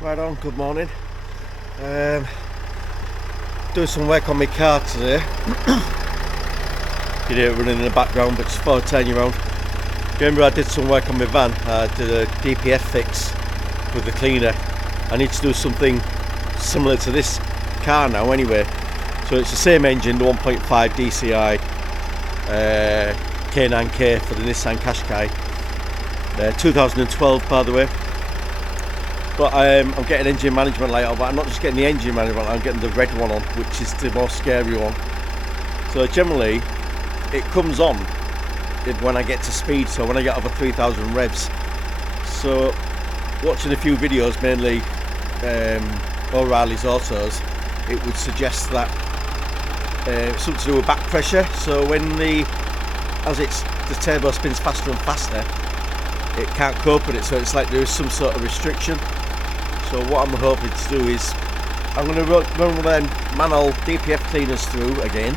Right on, good morning. Doing some work on my car today. You hear it running in the background, but just before I turn you around. Remember I did some work on my van. I did a DPF fix with the cleaner. I need to do something similar to this car now anyway. So it's the same engine, the 1.5 DCI K9K for the Nissan Qashqai. 2012 by the way. But I'm getting engine management light on, but I'm not just getting the engine management light, I'm getting the red one on, which is the more scary one. So generally, it comes on when I get to speed, so when I get over 3,000 revs. So watching a few videos, mainly O'Reilly's Autos, it would suggest that it's something to do with back pressure. So when the turbo spins faster and faster, it can't cope with it, so it's like there is some sort of restriction. So what I'm hoping to do is I'm going to run the Mannol DPF Cleaners through again.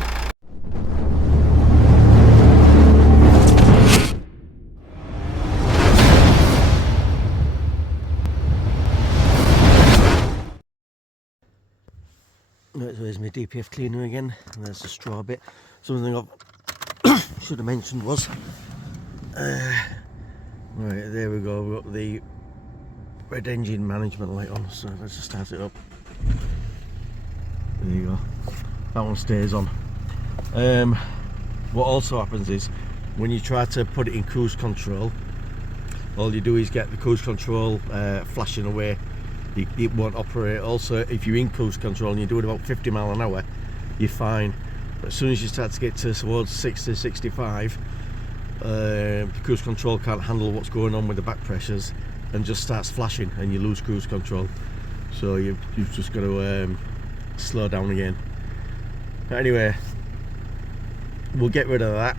Right, so there's my DPF cleaner again, and there's the straw bit. Something I should have mentioned was right, there we go, we've got the red engine management light on, so let's just start it up. There you go, that one stays on. What also happens is when you try to put it in cruise control, all you do is get the cruise control flashing away. It won't operate. Also, if you're in cruise control and you're doing about 50 miles an hour, you're fine. But as soon as you start to get towards 60, 65, the cruise control can't handle what's going on with the back pressures and just starts flashing and you lose cruise control. So you've just got to slow down again. But anyway, we'll get rid of that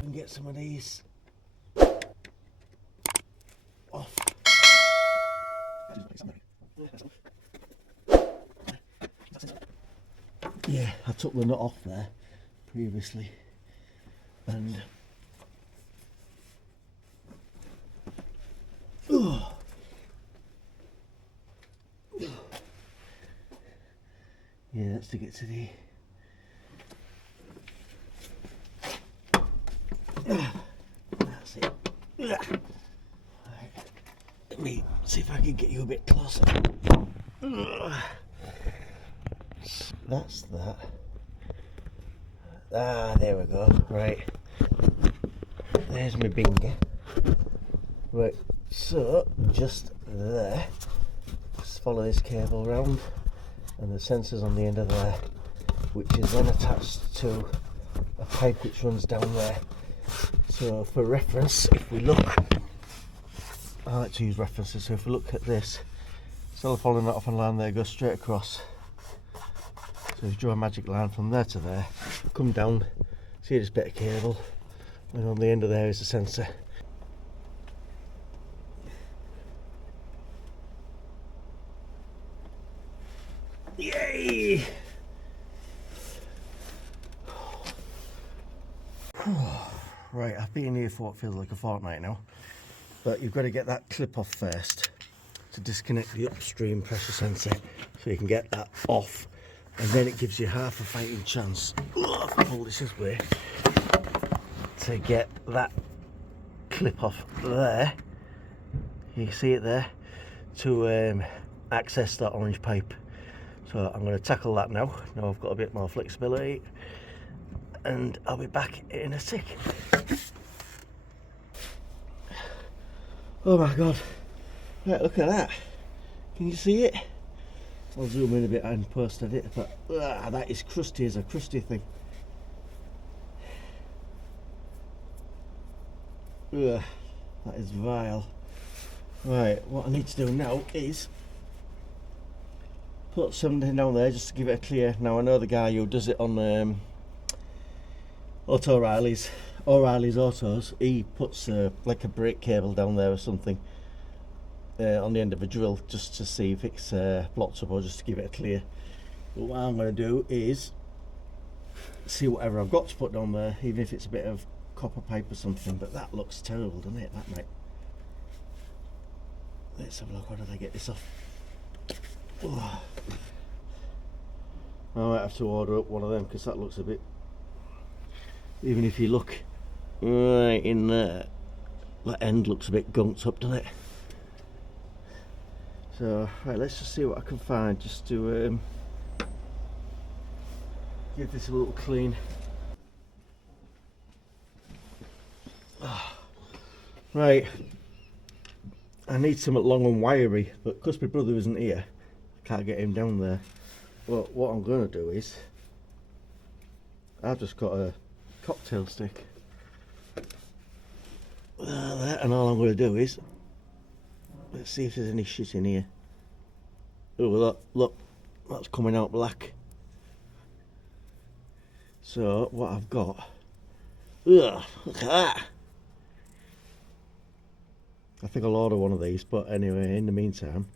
and get some of these off. Yeah, I took the nut off there previously, and yeah, that's to get to the that's it. Right. Let me see if I can get you a bit closer. That's that. Ah, there we go. Right, there's my binger. Right, so just there, just follow this cable round, and the sensor's on the end of there, which is then attached to a pipe which runs down there. So for reference, if we look, I like to use references, so if we look at this, instead of following that off a line there, go straight across. So if you draw a magic line from there to there, come down, see this bit of cable, and on the end of there is the sensor. Yay! Right, I've been here for what feels like a fortnight now, but you've got to get that clip off first to disconnect the upstream pressure sensor, so you can get that off, and then it gives you half a fighting chance, if I pull this way, to get that clip off there. You see it there, to access that orange pipe. So I'm going to tackle that now I've got a bit more flexibility, and I'll be back in a sec. Oh my god, right, look at that, can you see it? I'll zoom in a bit and post it, but that is crusty as a crusty thing. That is vile. Right, what I need to do now is put something down there just to give it a clear. Now I know the guy who does it on O'Reilly's Autos, he puts like a brake cable down there or something on the end of a drill, just to see if it's blocked up, or just to give it a clear. But what I'm going to do is see whatever I've got to put down there, even if it's a bit of copper pipe or something. But that looks terrible, doesn't it, that mate? Let's have a look. How did I get this off? I might have to order up one of them because that looks a bit, even if you look right in there, that end looks a bit gunked up, doesn't it? So right, let's just see what I can find just to give this a little clean. Right, I need something long and wiry, but because my brother isn't here, I can't get him down there. Well, what I'm going to do is, I've just got a cocktail stick, and all I'm going to do is, let's see if there's any shit in here. Oh, look, that's coming out black. So what I've got, ugh, look at that. I think I'll order one of these, but anyway, in the meantime,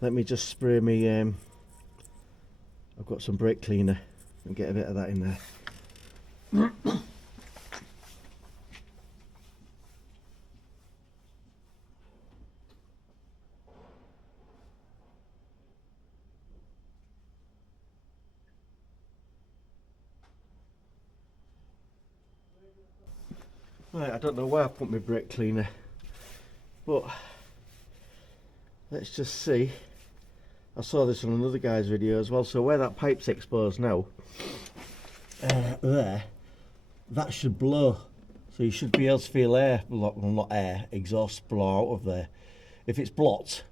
let me just spray me, I've got some brake cleaner and get a bit of that in there. Right, I don't know where I put my brake cleaner, but let's just see. I saw this on another guy's video as well. So where that pipe's exposed now, there, that should blow. So you should be able to feel air, well not air, exhaust blow out of there. If it's blocked,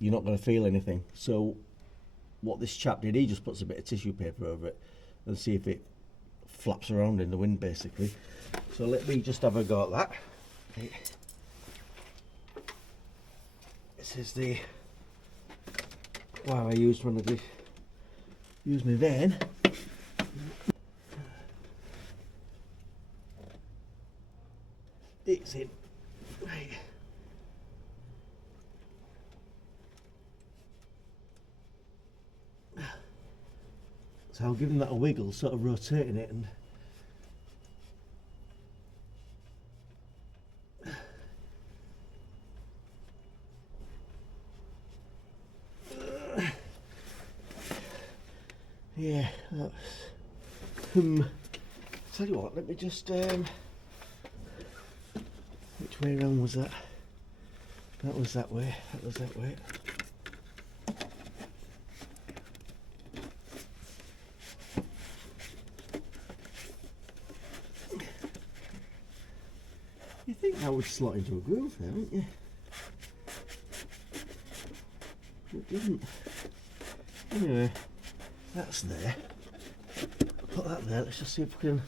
you're not going to feel anything. So what this chap did, he just puts a bit of tissue paper over it and see if it flaps around in the wind, basically. So let me just have a go at that. This is the wire I used when I did use my van. It's in. Right. So I'll give him that a wiggle, sort of rotating it, and yeah, that's tell you what, let me just which way around was that? That was that way, that was that way. You think that would slot into a groove there, wouldn't you? It didn't. Anyway, that's there. I'll put that there. Let's just see if we can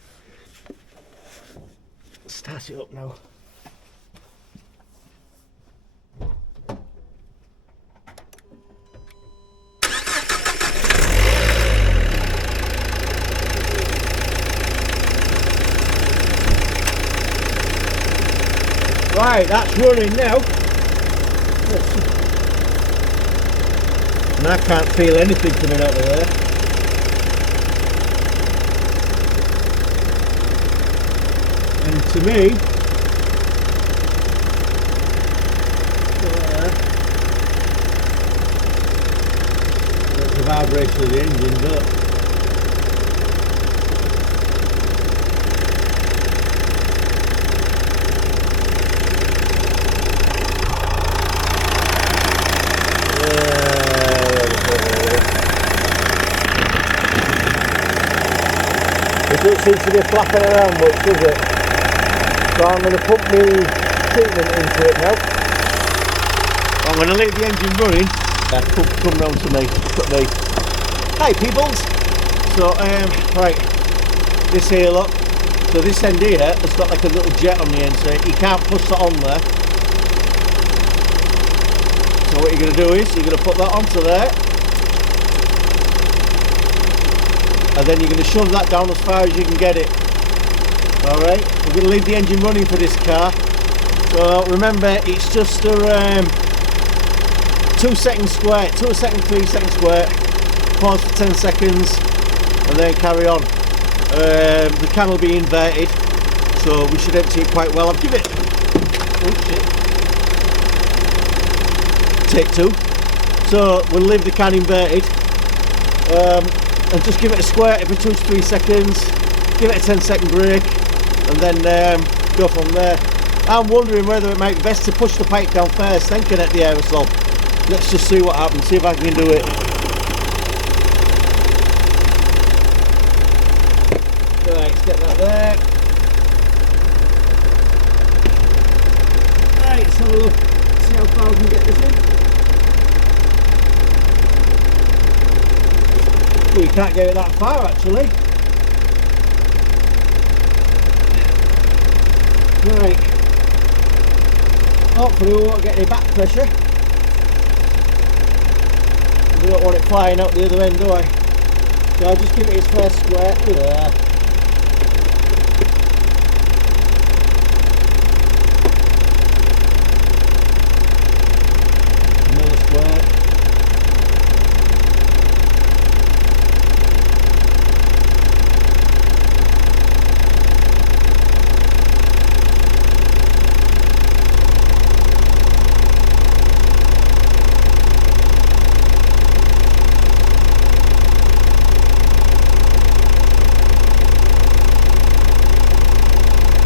start it up now. Right, that's running now. And I can't feel anything coming out of there. And to me, that's the vibration of the engine, but it doesn't seem to be flapping around much, does it? So I'm going to put my treatment into it now. I'm going to leave the engine running. Come round to me. Hi peoples! So, right, this here, look. So this end here has got like a little jet on the end, so you can't push that on there. So what you're going to do is, you're going to put that onto there. And then you're going to shove that down as far as you can get it. Alright, we're going to leave the engine running for this car. So remember, it's just a 2 second square, 2 second, 3 second square, pause for 10 seconds, and then carry on. The can will be inverted, so we should empty it quite well. I'll give it, oh shit, take 2. So we'll leave the can inverted and just give it a squirt every 2 to 3 seconds, give it a 10-second break, and then go from there. I'm wondering whether it might be best to push the pipe down first, then connect the aerosol. Let's just see what happens, see if I can do it. Right, let's get that there. Right, let's have a look, see how far we can get this in. Well, you can't get it that far actually. Right. Hopefully we won't get any back pressure. We don't want it flying out the other end, do I? So I'll just give it its first squirt. There. Another squirt.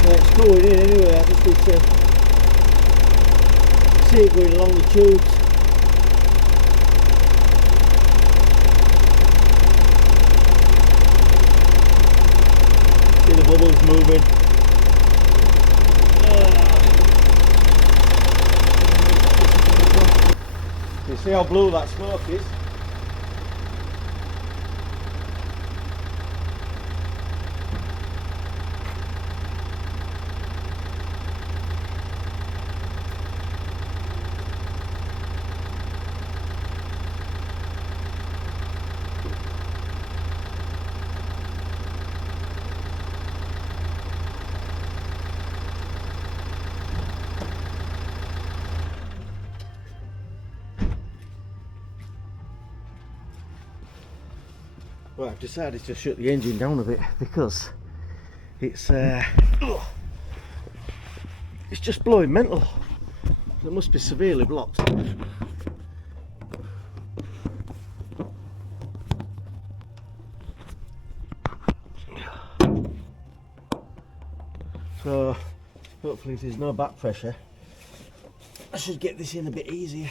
It's going in anyway, I just need to see it going along the tubes. See the bubbles moving. You see how blue that smoke is? Well, I've decided to shut the engine down a bit because it's just blowing mental. It must be severely blocked. So hopefully if there's no back pressure, I should get this in a bit easier.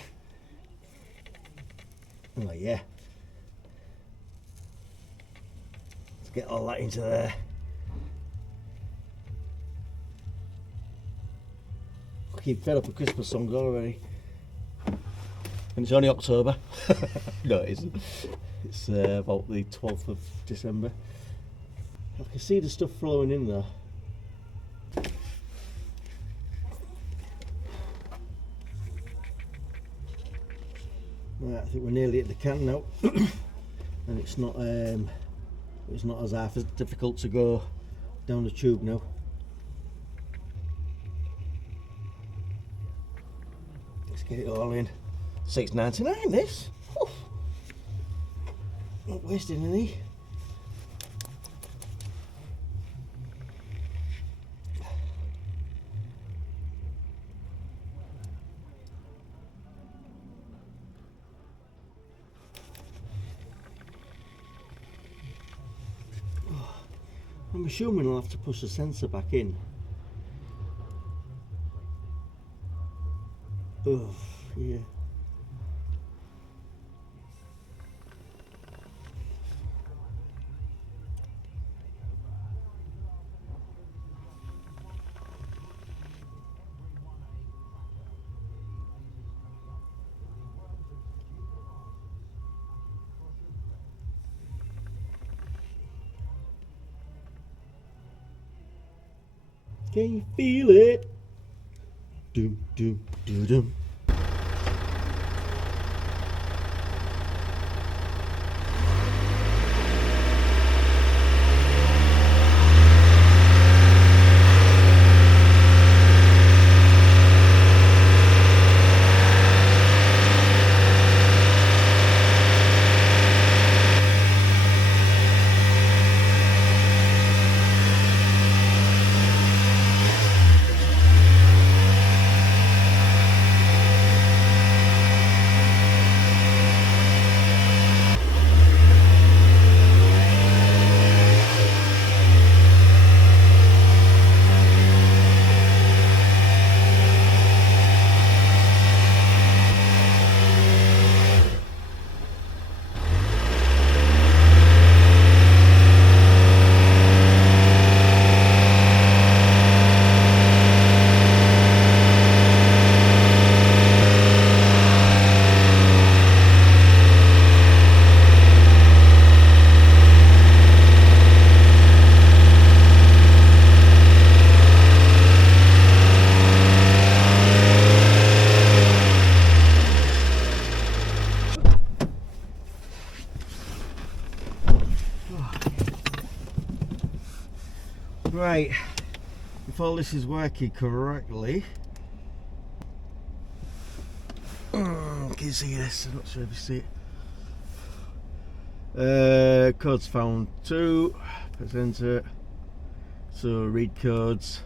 Oh yeah. Get all that into there. I keep fed up with Christmas songs already. And it's only October. No, it isn't. It's about the 12th of December. I can see the stuff flowing in there. Right, I think we're nearly at the can now. And it's not as half as difficult to go down the tube now. Let's get it all in. $6.99 this. Oh. Not wasting any. I'm assuming I'll have to push the sensor back in. Oh, yeah. Can you feel it? Doom, doom, doom, doom. Right, if all this is working correctly, can you see this? I'm not sure if you see it. Codes found 2, press enter. So read codes.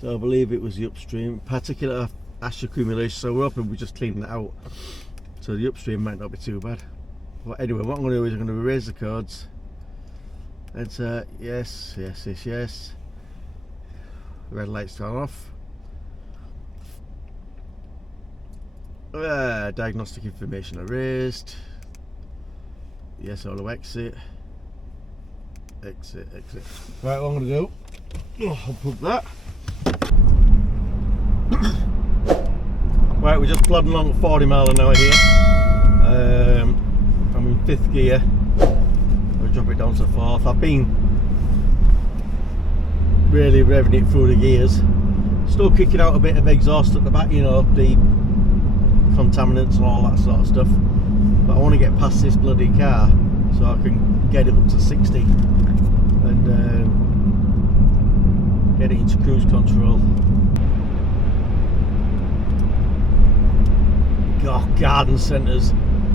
So I believe it was the upstream particulate ash accumulation. So we're hoping we just cleaned that out. So the upstream might not be too bad. But anyway, what I'm going to do is I'm going to erase the codes. Enter, yes, yes, yes, yes. Red light's gone off. Diagnostic information erased. Yes, auto exit. Exit, exit. Right, what I'm going to do, I'll put that. Right, we're just plodding along at 40 miles an hour here. I'm in 5th gear. I'll drop it down to 4th. I've been really revving it through the gears. Still kicking out a bit of exhaust at the back, you know, the contaminants and all that sort of stuff. But I want to get past this bloody car so I can get it up to 60 and get it into cruise control. God, garden centres.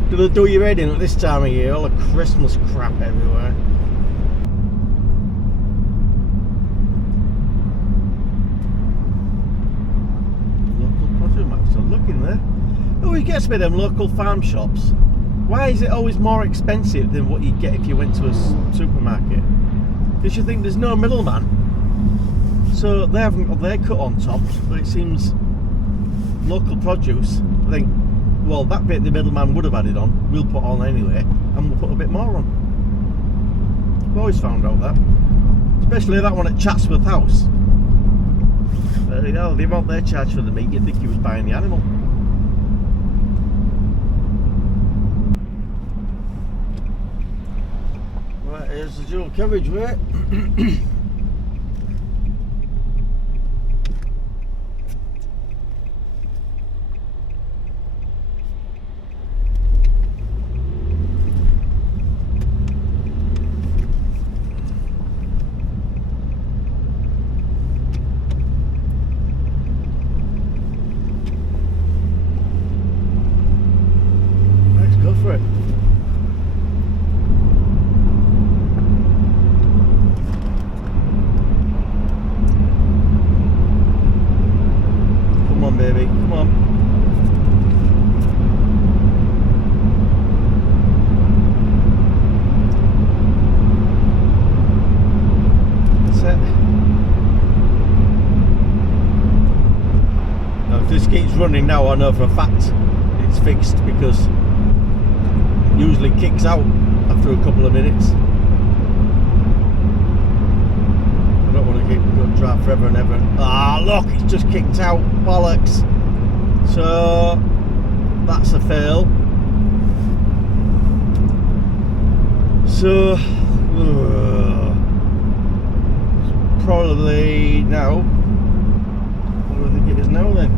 Do they do your head in at this time of year? All the Christmas crap everywhere. Local produce maps, I'm looking there. It always gets me, them local farm shops. Why is it always more expensive than what you'd get if you went to a supermarket? Because you think there's no middleman. So they haven't got their cut on top, but it seems local produce, I think, well, that bit the middleman would have added on, we'll put on anyway, and we'll put a bit more on. I've always found out that. Especially that one at Chatsworth House. You know, the amount they charge for the meat, you'd think he was buying the animal. Right, here's the dual carriageway. Baby, come on. That's it. Now if this keeps running now, I know for a fact it's fixed, because it usually kicks out after a couple of minutes. I don't want to keep it drive forever and ever. Ah, look, it's just kicked out. Bollocks. So that's a fail. So probably now. What do I think it is now then?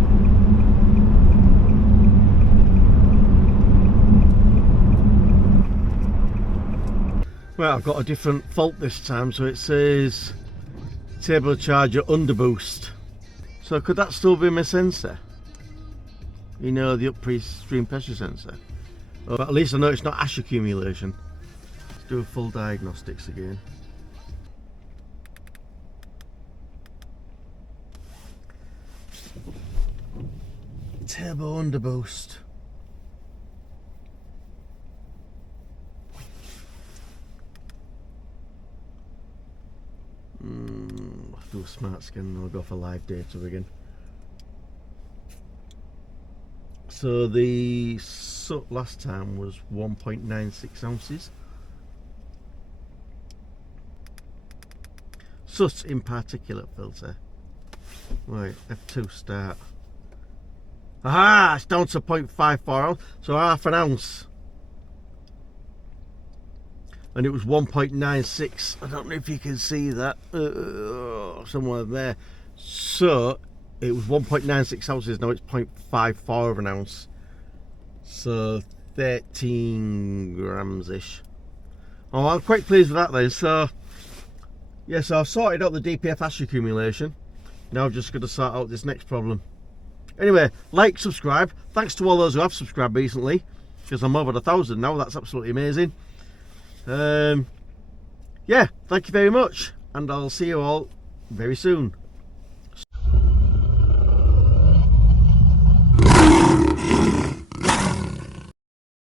Well, I've got a different fault this time, so it says turbocharger underboost. So could that still be my sensor? You know, the upstream pressure sensor. But at least I know it's not ash accumulation. Let's do a full diagnostics again. Turbo underboost. I'll do a smart scan and I'll go for live data again. So the soot last time was 1.96 ounces. Soot in particulate filter. Right, F2 start. Aha! It's down to 0.54 ounce, so half an ounce. And it was 1.96. I don't know if you can see that somewhere there. So it was 1.96 ounces. Now it's 0.54 of an ounce. So 13 grams ish. Oh, I'm quite pleased with that then. So Yeah, so I've sorted out the DPF ash accumulation. Now I've just got to sort out this next problem. Anyway, like, subscribe. Thanks to all those who have subscribed recently, because I'm over 1,000 now. That's absolutely amazing. Yeah, thank you very much, and I'll see you all very soon.